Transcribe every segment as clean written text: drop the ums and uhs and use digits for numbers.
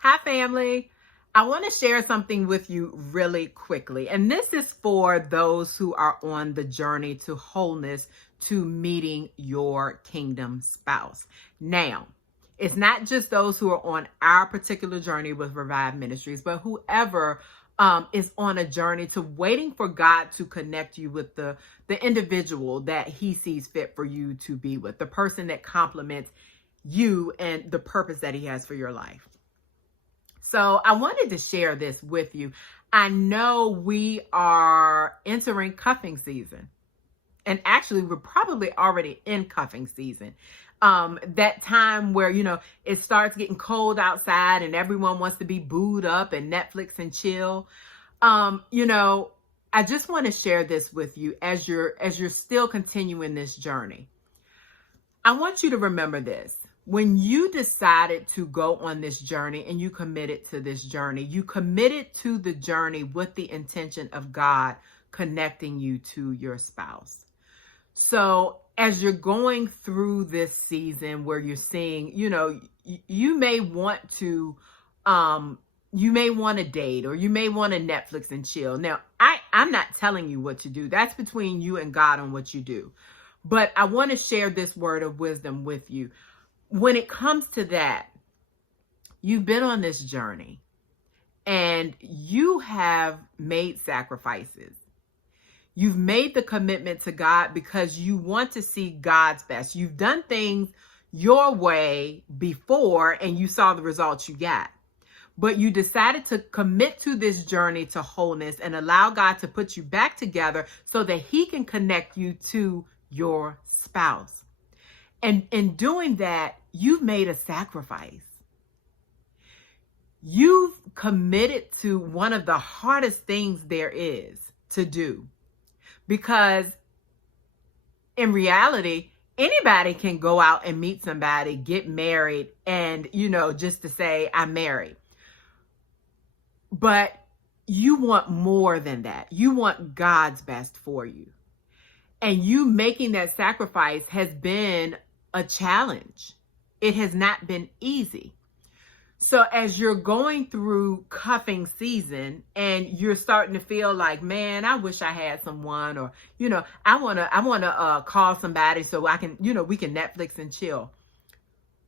Hi, family. I want to share something with you really quickly. And this is for those who are on the journey to wholeness, to meeting your kingdom spouse. Now, it's not just those who are on our particular journey with Revive Ministries, but whoever is on a journey to waiting for God to connect you with the individual that He sees fit for you to be with, the person that complements you and the purpose that He has for your life. So I wanted to share this with you. I know we are entering cuffing season. And actually, we're probably already in cuffing season. That time where, it starts getting cold outside and everyone wants to be booed up and Netflix and chill. I just want to share this with you as you're still continuing this journey. I want you to remember this. When you decided to go on this journey and you committed to this journey, you committed to the journey with the intention of God connecting you to your spouse. So as you're going through this season where you're seeing, you may want to, date, or you may want to Netflix and chill. Now, I'm not telling you what to do. That's between you and God on what you do. But I want to share this word of wisdom with you. When it comes to that, you've been on this journey and you have made sacrifices. You've made the commitment to God because you want to see God's best. You've done things your way before and you saw the results you got. But you decided to commit to this journey to wholeness and allow God to put you back together so that He can connect you to your spouse. And in doing that, you've made a sacrifice. You've committed to one of the hardest things there is to do. Because in reality, anybody can go out and meet somebody, get married, and, just to say, I'm married. But you want more than that. You want God's best for you. And you making that sacrifice has been a challenge. It has not been easy. So as you're going through cuffing season and you're starting to feel like, man, I wish I had someone, or, I want to call somebody so I can, we can Netflix and chill.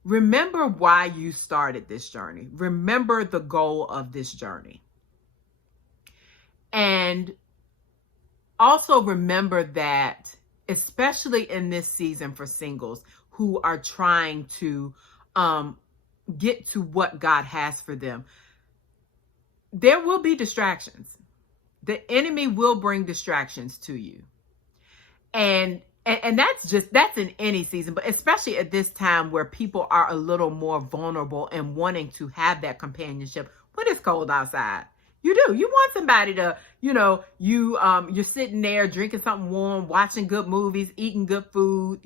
Remember why you started this journey. Remember the goal of this journey. And also remember that, especially in this season for singles who are trying to get to what God has for them, there will be distractions. The enemy will bring distractions to you. And that's in any season, but especially at this time where people are a little more vulnerable and wanting to have that companionship when it's cold outside. You do. You want somebody to, you're sitting there drinking something warm, watching good movies, eating good food,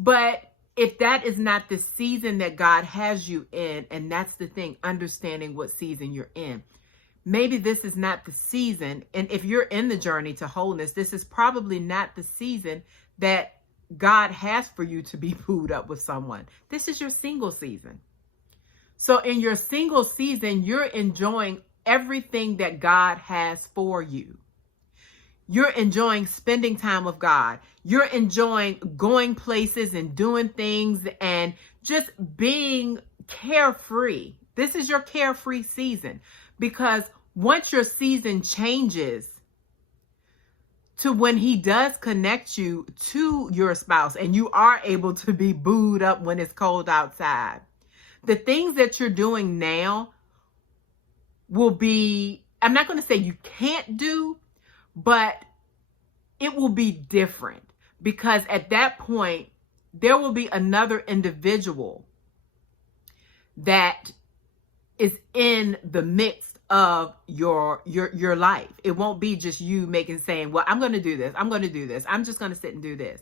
but if that is not the season that God has you in, and that's the thing, understanding what season you're in, maybe this is not the season. And if you're in the journey to wholeness, this is probably not the season that God has for you to be booed up with someone. This is your single season. So in your single season, you're enjoying everything that God has for you. You're enjoying spending time with God. You're enjoying going places and doing things and just being carefree. This is your carefree season, because once your season changes to when He does connect you to your spouse and you are able to be booed up when it's cold outside, the things that you're doing now will be, I'm not going to say you can't do, but it will be different, because at that point, there will be another individual that is in the mix of your life. It won't be just you saying, well, I'm going to do this. I'm going to do this. I'm just going to sit and do this.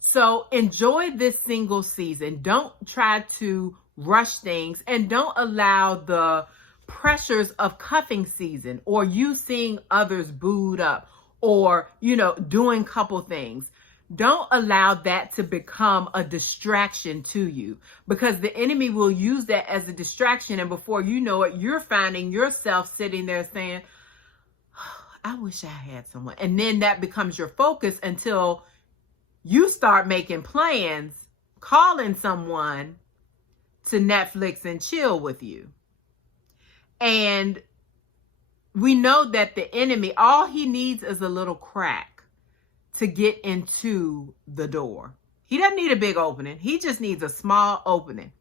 So enjoy this single season. Don't try to rush things, and don't allow the pressures of cuffing season or you seeing others booed up or, doing couple things. Don't allow that to become a distraction to you, because the enemy will use that as a distraction. And before you know it, you're finding yourself sitting there saying, oh, I wish I had someone. And then that becomes your focus until you start making plans, calling someone to Netflix and chill with you. And we know that the enemy, all he needs is a little crack to get into the door. He doesn't need a big opening. He just needs a small opening.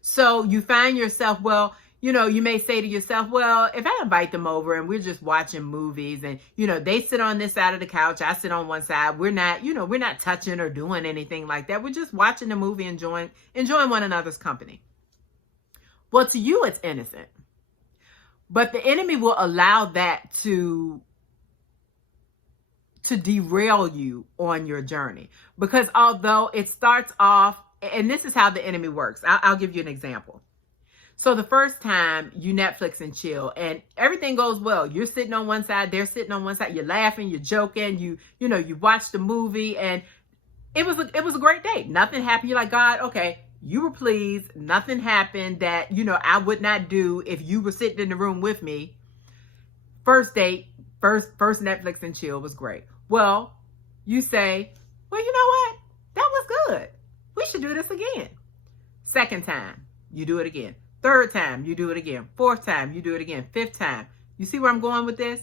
So you find yourself, well, you may say to yourself, well, if I invite them over and we're just watching movies and, they sit on this side of the couch, I sit on one side, we're not touching or doing anything like that. We're just watching the movie, enjoying one another's company. Well, to you, it's innocent. But the enemy will allow that to derail you on your journey. Because although it starts off, and this is how the enemy works. I'll give you an example. So the first time you Netflix and chill and everything goes well, you're sitting on one side, they're sitting on one side, you're laughing, you're joking, you watch the movie, and it was a great day. Nothing happened. You're like, God, okay, you were pleased. Nothing happened that, I would not do if you were sitting in the room with me. First date, first Netflix and chill was great. Well, you say, well, you know what? That was good. We should do this again. Second time, you do it again. Third time, you do it again. Fourth time, you do it again. Fifth time. You see where I'm going with this?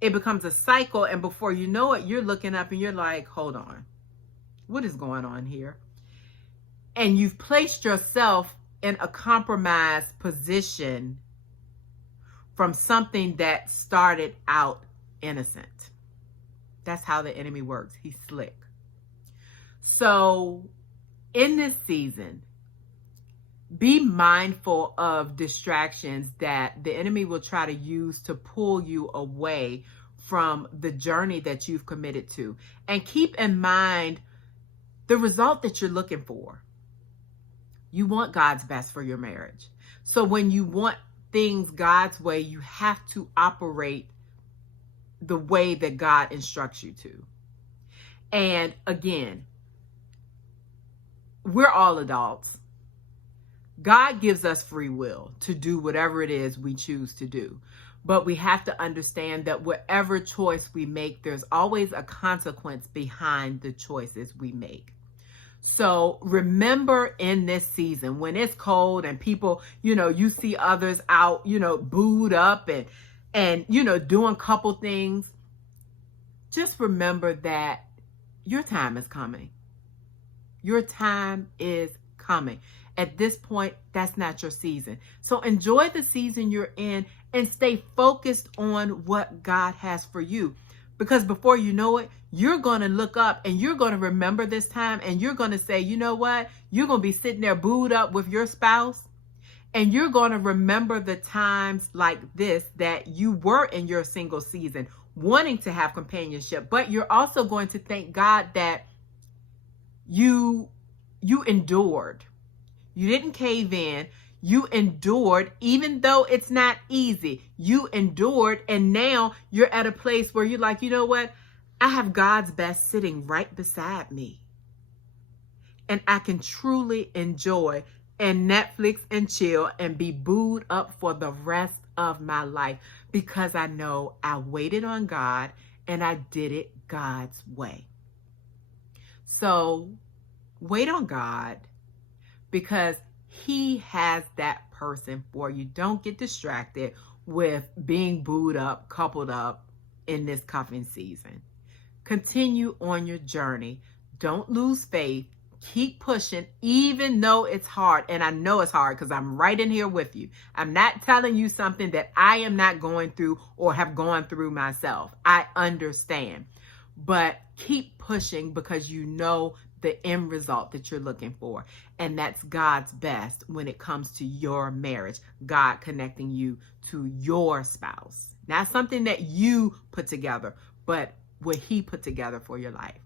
It becomes a cycle, and before you know it, you're looking up and you're like, hold on. What is going on here? And you've placed yourself in a compromised position from something that started out innocent. That's how the enemy works. He's slick. So in this season, be mindful of distractions that the enemy will try to use to pull you away from the journey that you've committed to. And keep in mind the result that you're looking for. You want God's best for your marriage. So when you want things God's way, you have to operate the way that God instructs you to. And again, we're all adults. God gives us free will to do whatever it is we choose to do. But we have to understand that whatever choice we make, there's always a consequence behind the choices we make. So remember, in this season, when it's cold and people, you see others out, booed up and doing couple things, just remember that your time is coming. Your time is coming. At this point, that's not your season. So enjoy the season you're in and stay focused on what God has for you. Because before you know it, you're going to look up and you're going to remember this time and you're going to say, you know what? You're going to be sitting there booed up with your spouse, and you're going to remember the times like this that you were in your single season wanting to have companionship. But you're also going to thank God that you endured. You didn't cave in. You endured, even though it's not easy. You endured, and now you're at a place where you're like, you know what? I have God's best sitting right beside me. And I can truly enjoy and Netflix and chill and be booed up for the rest of my life, because I know I waited on God and I did it God's way. So wait on God, because He has that person for you. Don't get distracted with being booed up, coupled up in this cuffing season. Continue on your journey. Don't lose faith. Keep pushing, even though it's hard. And I know it's hard because I'm right in here with you. I'm not telling you something that I am not going through or have gone through myself. I understand. But keep pushing, because you know the end result that you're looking for. And that's God's best when it comes to your marriage. God connecting you to your spouse. Not something that you put together, but what He put together for your life.